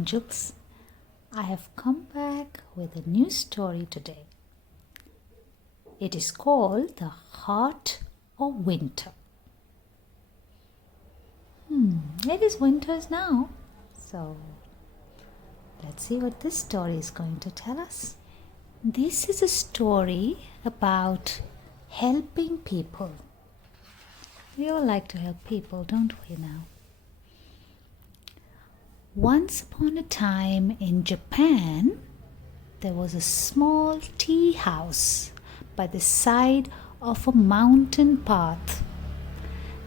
angels. I have come back with a new story today. It is called The Heart of Winter. It is winters now, so let's see what this story is going to tell us. This is a story about helping people. We all like to help people, don't we now? Once upon a time in Japan, there was a small tea house by the side of a mountain path.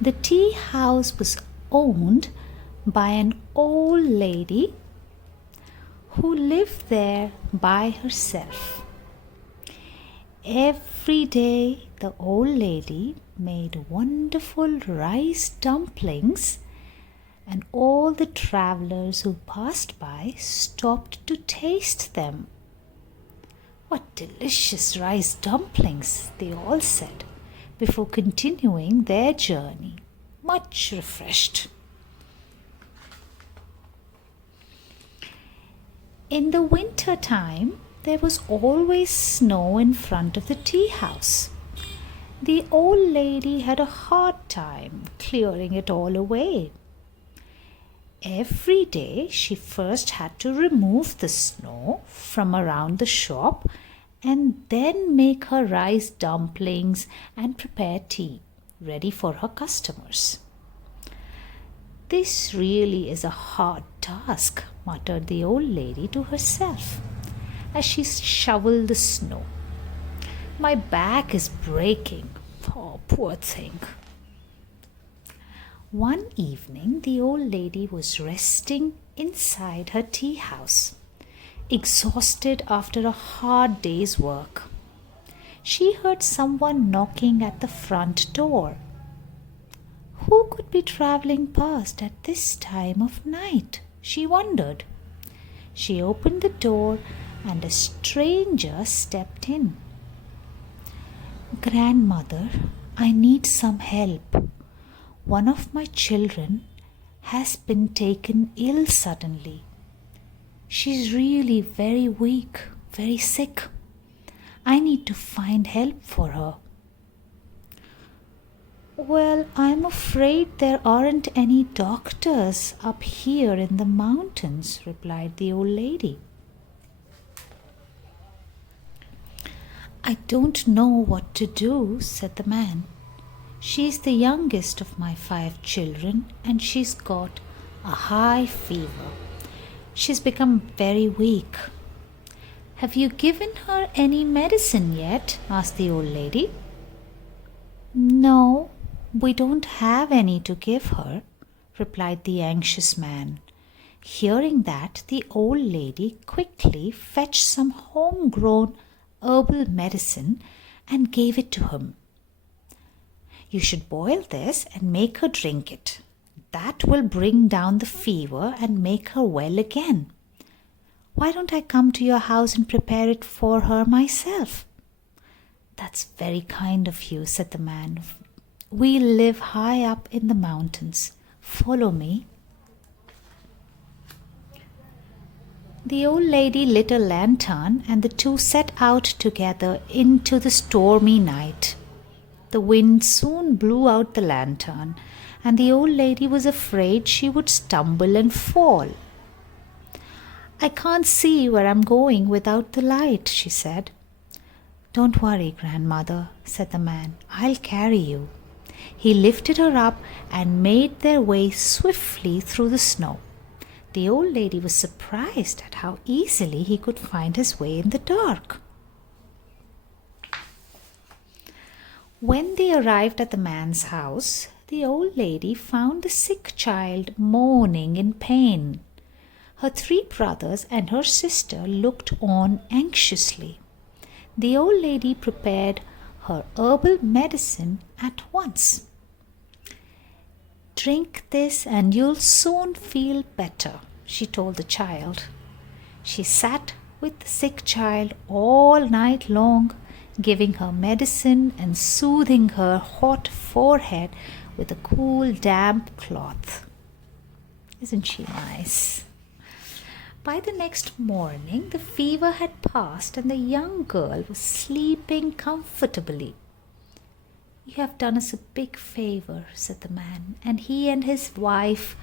The tea house was owned by an old lady who lived there by herself. Every day, the old lady made wonderful rice dumplings, and all the travelers who passed by stopped to taste them. "What delicious rice dumplings," they all said, before continuing their journey, much refreshed. In the winter time, there was always snow in front of the tea house. The old lady had a hard time clearing it all away. Every day she first had to remove the snow from around the shop and then make her rice dumplings and prepare tea ready for her customers. "This really is a hard task," muttered the old lady to herself as she shoveled the snow. "My back is breaking. Oh, poor thing." One evening, the old lady was resting inside her tea house, exhausted after a hard day's work. She heard someone knocking at the front door. Who could be traveling past at this time of night? She wondered. She opened the door and a stranger stepped in. "Grandmother, I need some help. One of my children has been taken ill suddenly. She's really very weak, very sick. I need to find help for her." "Well, I'm afraid there aren't any doctors up here in the mountains," replied the old lady. "I don't know what to do," said the man. "She's the youngest of my 5 children and she's got a high fever. She's become very weak." "Have you given her any medicine yet?" asked the old lady. "No, we don't have any to give her," replied the anxious man. Hearing that, the old lady quickly fetched some homegrown herbal medicine and gave it to him. "You should boil this and make her drink it. That will bring down the fever and make her well again. Why don't I come to your house and prepare it for her myself?" "That's very kind of you," said the man. "We live high up in the mountains. Follow me." The old lady lit a lantern and the two set out together into the stormy night. The wind soon blew out the lantern, and the old lady was afraid she would stumble and fall. "I can't see where I'm going without the light," she said. "Don't worry, grandmother," said the man. "I'll carry you." He lifted her up and made their way swiftly through the snow. The old lady was surprised at how easily he could find his way in the dark. When they arrived at the man's house, the old lady found the sick child moaning in pain. Her 3 brothers and her sister looked on anxiously. The old lady prepared her herbal medicine at once. "Drink this and you'll soon feel better," she told the child. She sat with the sick child all night long, giving her medicine and soothing her hot forehead with a cool, damp cloth. Isn't she nice? By the next morning, the fever had passed and the young girl was sleeping comfortably. "You have done us a big favor," said the man, and he and his wife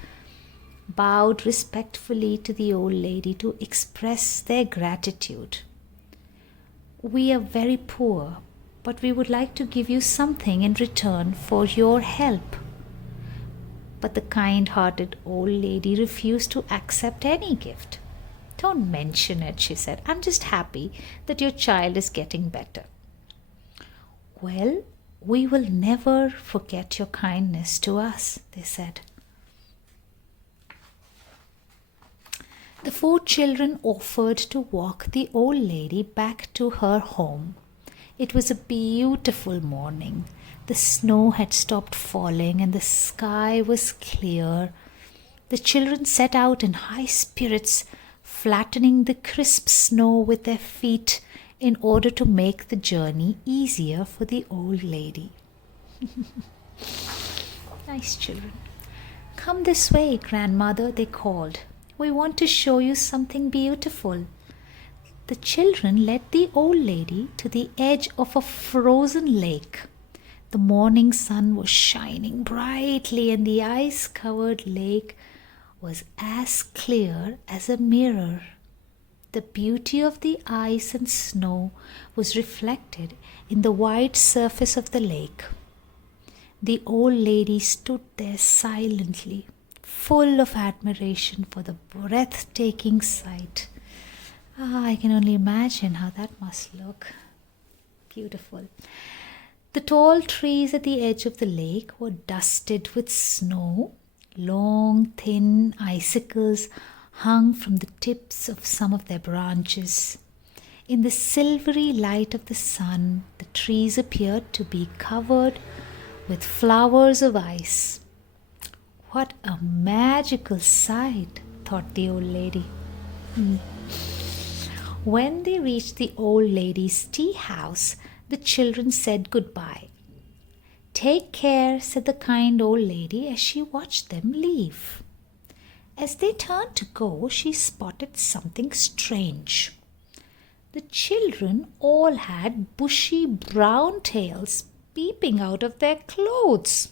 bowed respectfully to the old lady to express their gratitude. "We are very poor, but we would like to give you something in return for your help." But the kind-hearted old lady refused to accept any gift. "Don't mention it," she said. "I'm just happy that your child is getting better." "Well, we will never forget your kindness to us," they said. The 4 children offered to walk the old lady back to her home. It was a beautiful morning. The snow had stopped falling and the sky was clear. The children set out in high spirits, flattening the crisp snow with their feet in order to make the journey easier for the old lady. Nice children. "Come this way, grandmother," they called. "We want to show you something beautiful." The children led the old lady to the edge of a frozen lake. The morning sun was shining brightly and the ice-covered lake was as clear as a mirror. The beauty of the ice and snow was reflected in the white surface of the lake. The old lady stood there silently, full of admiration for the breathtaking sight. I can only imagine how that must look. Beautiful. The tall trees at the edge of the lake were dusted with snow. Long, thin icicles hung from the tips of some of their branches. In the silvery light of the sun, the trees appeared to be covered with flowers of ice. "What a magical sight," thought the old lady. When they reached the old lady's tea house, the children said goodbye. "Take care," said the kind old lady as she watched them leave. As they turned to go, she spotted something strange. The children all had bushy brown tails peeping out of their clothes.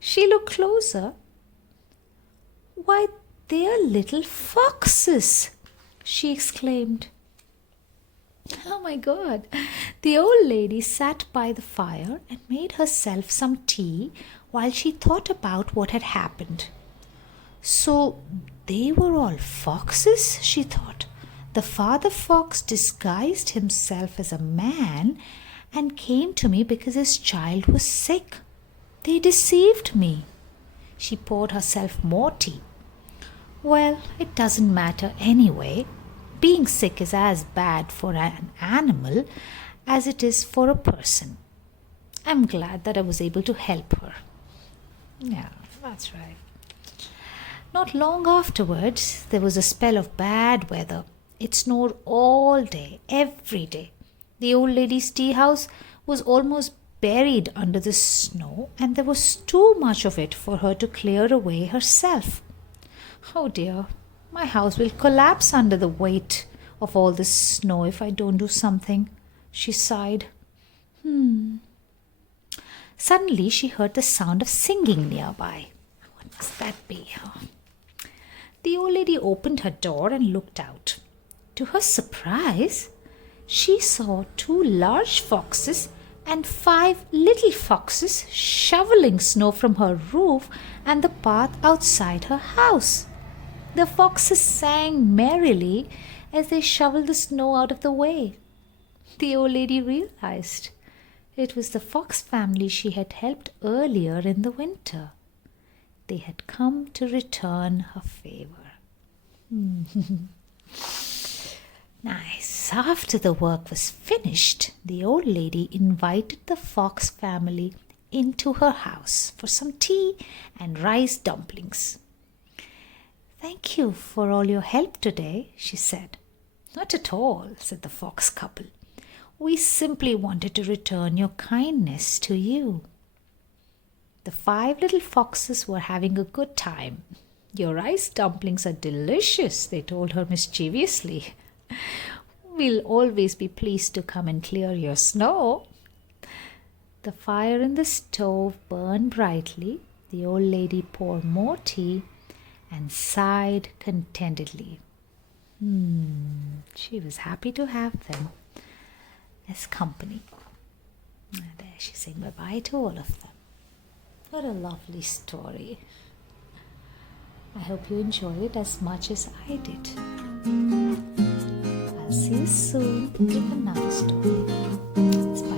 She looked closer. "Why, they're little foxes!" she exclaimed. Oh my God! The old lady sat by the fire and made herself some tea while she thought about what had happened. So they were all foxes, she thought. The father fox disguised himself as a man and came to me because his child was sick. They deceived me. She poured herself more tea. Well, it doesn't matter anyway. Being sick is as bad for an animal as it is for a person. I'm glad that I was able to help her. Yeah, that's right. Not long afterwards, there was a spell of bad weather. It snowed all day, every day. The old lady's tea house was almost buried under the snow, and there was too much of it for her to clear away herself. Oh dear, my house will collapse under the weight of all this snow if I don't do something, she sighed. Suddenly she heard the sound of singing nearby. What must that be? The old lady opened her door and looked out. To her surprise, she saw 2 large foxes and 5 little foxes shoveling snow from her roof and the path outside her house. The foxes sang merrily as they shoveled the snow out of the way. The old lady realized it was the fox family she had helped earlier in the winter. They had come to return her favor. Nice. After the work was finished, the old lady invited the fox family into her house for some tea and rice dumplings. "Thank you for all your help today," she said. "Not at all," said the fox couple. "We simply wanted to return your kindness to you." The 5 little foxes were having a good time. Your rice dumplings are delicious, they told her mischievously. We'll always be pleased to come and clear your snow. The fire in the stove burned brightly. The old lady poured more tea and sighed contentedly. She was happy to have them as company. And there she's saying bye-bye to all of them. What a lovely story. I hope you enjoy it as much as I did. I'll see you soon with another story.